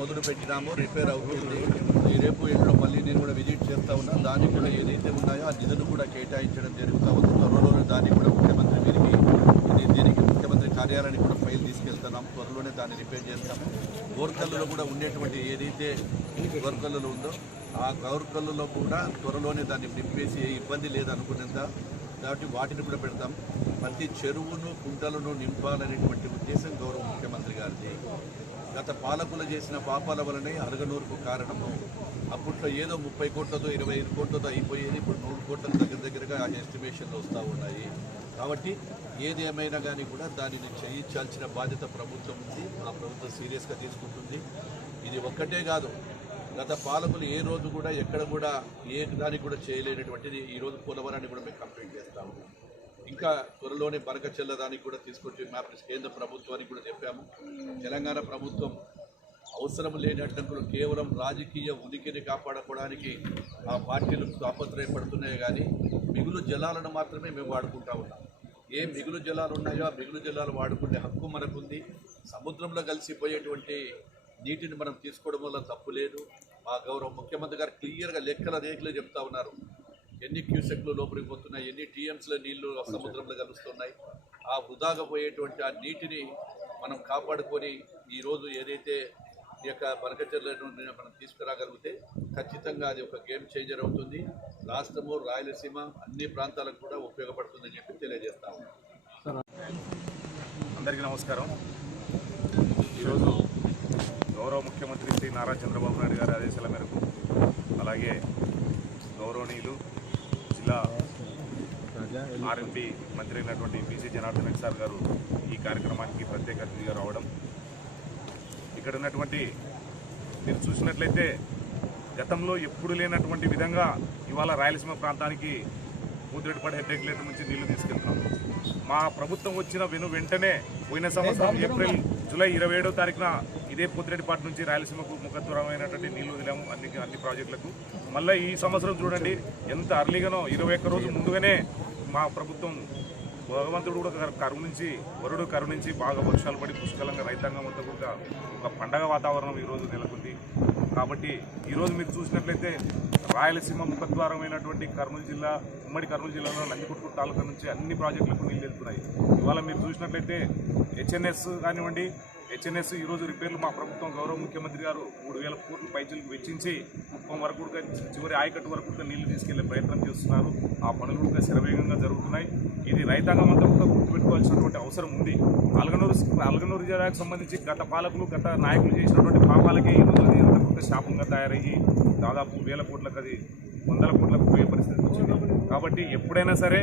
మొదలు పెట్టినాము రిపేర్ అవుతుంది. ఈ రేపు ఎన్నో మళ్ళీ నేను కూడా విజిట్ చేస్తా ఉన్నాను దానికి కూడా ఏదైతే ఉన్నాయో ఆ నిధులు కూడా కేటాయించడం జరుగుతూ ఉంది. త్వరలోనే దాన్ని కూడా ముఖ్యమంత్రి మీదకి ఇది దీనికి ముఖ్యమంత్రి కార్యాలయానికి కూడా ఫైల్ తీసుకెళ్తున్నాం. త్వరలోనే దాన్ని రిపేర్ చేస్తాము. గోర్కల్లులో కూడా ఉండేటువంటి ఏదైతే గోర్కల్లులో ఉందో ఆ గౌర్కల్లులో కూడా త్వరలోనే దాన్ని నింపేసి ఇబ్బంది లేదనుకునేంత కాబట్టి వాటిని కూడా పెడతాం. ప్రతి చెరువును కుంటలను నింపాలనేటువంటి ఉద్దేశం గత పాలకులు చేసిన పాపాల వలనే అరగనూరుకు కారణము. అప్పట్లో ఏదో ముప్పై కోట్లతో ఇరవై ఐదు కోట్లతో అయిపోయేది ఇప్పుడు నూరు కోట్ల దగ్గర దగ్గరగా ఆ ఎస్టిమేషన్లు వస్తూ ఉన్నాయి. కాబట్టి ఏది ఏమైనా కానీ కూడా దానిని చేయించాల్సిన బాధ్యత ప్రభుత్వం ఉంది ఆ ప్రభుత్వం సీరియస్గా తీసుకుంటుంది. ఇది ఒక్కటే కాదు గత పాలకులు ఏ రోజు కూడా ఎక్కడ కూడా ఏ దానికి కూడా చేయలేనటువంటిది ఈ రోజు పోలవరాన్ని కూడా మేము కంప్లీట్ చేస్తాము ఇంకా త్వరలోనే బరక చెల్లదానికి కూడా తీసుకొచ్చి మ్యాప్స్ కేంద్ర ప్రభుత్వానికి కూడా చెప్పాము. తెలంగాణ ప్రభుత్వం అవసరం లేనట్టుగా కేవలం రాజకీయ ఉనికిని కాపాడుకోవడానికి ఆ పార్టీలు తాపత్రయపడుతున్నాయి కానీ మిగులు జలాలను మాత్రమే మేము వాడుకుంటా ఉన్నాం. ఏ మిగులు జలాలు ఉన్నాయో ఆ మిగులు జలాలు వాడుకునే హక్కు మనకుంది. సముద్రంలో కలిసిపోయేటువంటి నీటిని మనం తీసుకోవడం వల్ల తప్పు లేదు. మా గౌరవ ముఖ్యమంత్రి గారు క్లియర్గా లెక్కల రేఖలు చెప్తా ఉన్నారు. ఎన్ని క్యూసెక్లు లోపలికి పోతున్నాయి ఎన్ని టీఎంస్ల నీళ్ళు సముద్రంలో కలుస్తున్నాయి. ఆ వృధాగా పోయేటువంటి ఆ నీటిని మనం కాపాడుకొని ఈరోజు ఏదైతే ఈ యొక్క బరకచెర్లను మనం తీసుకురాగలిగితే ఖచ్చితంగా అది ఒక గేమ్ చేంజర్ అవుతుంది. రాష్ట్రము రాయలసీమ అన్ని ప్రాంతాలకు కూడా ఉపయోగపడుతుందని చెప్పి తెలియజేస్తాము అందరికీ నమస్కారం. ఈరోజు గౌరవ ముఖ్యమంత్రి శ్రీ నారా చంద్రబాబు నాయుడు గారి ఆదేశాల మేరకు అలాగే గౌరవనీయులు జిల్లా ఆర్ఎంపీ మంత్రి అయినటువంటి బీసీ జనార్దన్ రెడ్డి సార్ గారు ఈ కార్యక్రమానికి ప్రత్యేక అతిథిగా రావడం. ఇక్కడ ఉన్నటువంటి మీరు చూసినట్లయితే గతంలో ఎప్పుడు లేనటువంటి విధంగా ఇవాళ రాయలసీమ ప్రాంతానికి పూతిరెడ్డిపాడు హెడ్ రెగ్యులేటర్ నుంచి నీళ్ళు తీసుకెళ్తున్నాం. మా ప్రభుత్వం వచ్చిన వెను వెంటనే పోయిన సంవత్సరం ఏప్రిల్ జూలై ఇరవై ఏడో తారీఖున ఇదే పూతిరెడ్డిపాటు నుంచి రాయలసీమకు ముఖద్వారమైనటువంటి నీళ్ళు వదిలాము. అన్ని అన్ని ప్రాజెక్టులకు. మళ్ళీ ఈ సంవత్సరం చూడండి ఎంత అర్లీగానో ఇరవై ఒక్క రోజు ముందుగానే మా ప్రభుత్వం భగవంతుడు కూడా కరు- కరుణించి వరుడు కరుణించి బాగా వర్షాలు పడి పుష్కలంగా రైతాంగం అంతా కూడా ఒక పండగ వాతావరణం ఈరోజు నెలకొంది. కాబట్టి ఈరోజు మీరు చూసినట్లయితే రాయలసీమ ముఖద్వారమైనటువంటి కర్నూలు జిల్లా ఉమ్మడి కర్నూలు జిల్లాలో నందికొట్టు తాలూకా నుంచి అన్ని ప్రాజెక్టులకు నీళ్ళు వెళ్తున్నాయి. ఇవాళ మీరు చూసినట్లయితే హెచ్ఎన్ఎస్ కానివ్వండి హెచ్ఎన్ఎస్ ఈరోజు రిపేర్లు మా ప్రభుత్వం గౌరవ ముఖ్యమంత్రి గారు మూడు వేల కోట్ల పైచలకు వెచ్చించి కుప్పం వరకు కూడా చివరి ఆయకట్టు వరకు కూడా నీళ్ళు తీసుకెళ్ళే ప్రయత్నం చేస్తున్నారు. ఆ పనులు కూడా శరవేగంగా జరుగుతున్నాయి. ఇది రైతాంగం అంతా కూడా గుర్తుపెట్టుకోవాల్సినటువంటి అవసరం ఉంది. అలగనూరు అలగనూరు జిల్లాకు సంబంధించి గత పాలకులు గత నాయకులు చేసినటువంటి పాపాలకే ఈరోజు అది అంత శాపంగా తయారయ్యి దాదాపు వేల కోట్లకు అది వందల కోట్లకు పోయే పరిస్థితి కాబట్టి ఎప్పుడైనా సరే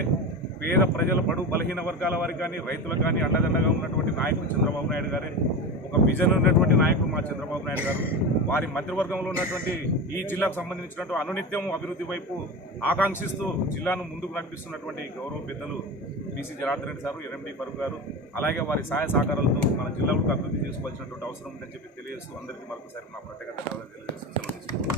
పేద ప్రజల బడు బలహీన వర్గాల వారికి కానీ రైతులకు కానీ అండదండగా ఉన్నటువంటి నాయకుడు చంద్రబాబు నాయుడు గారే. ఒక విజన్ ఉన్నటువంటి నాయకుడు మా చంద్రబాబు నాయుడు గారు. వారి మంత్రివర్గంలో ఉన్నటువంటి ఈ జిల్లాకు సంబంధించినటువంటి అనునిత్యం అభివృద్ధి వైపు ఆకాంక్షిస్తూ జిల్లాను ముందుకు నడిపిస్తున్నటువంటి గౌరవ పెద్దలు BC Janardhan Reddy sir NMD Farooq గారు అలాగే వారి సహాయ సహకారాలతో మన జిల్లా కూడా అభివృద్ధి చేసుకోవాల్సినటువంటి అవసరం ఉందని చెప్పి తెలియజేస్తూ అందరికీ మరొకసారి మా ప్రత్యేక ధన్యవాదాలు తెలియజేస్తూ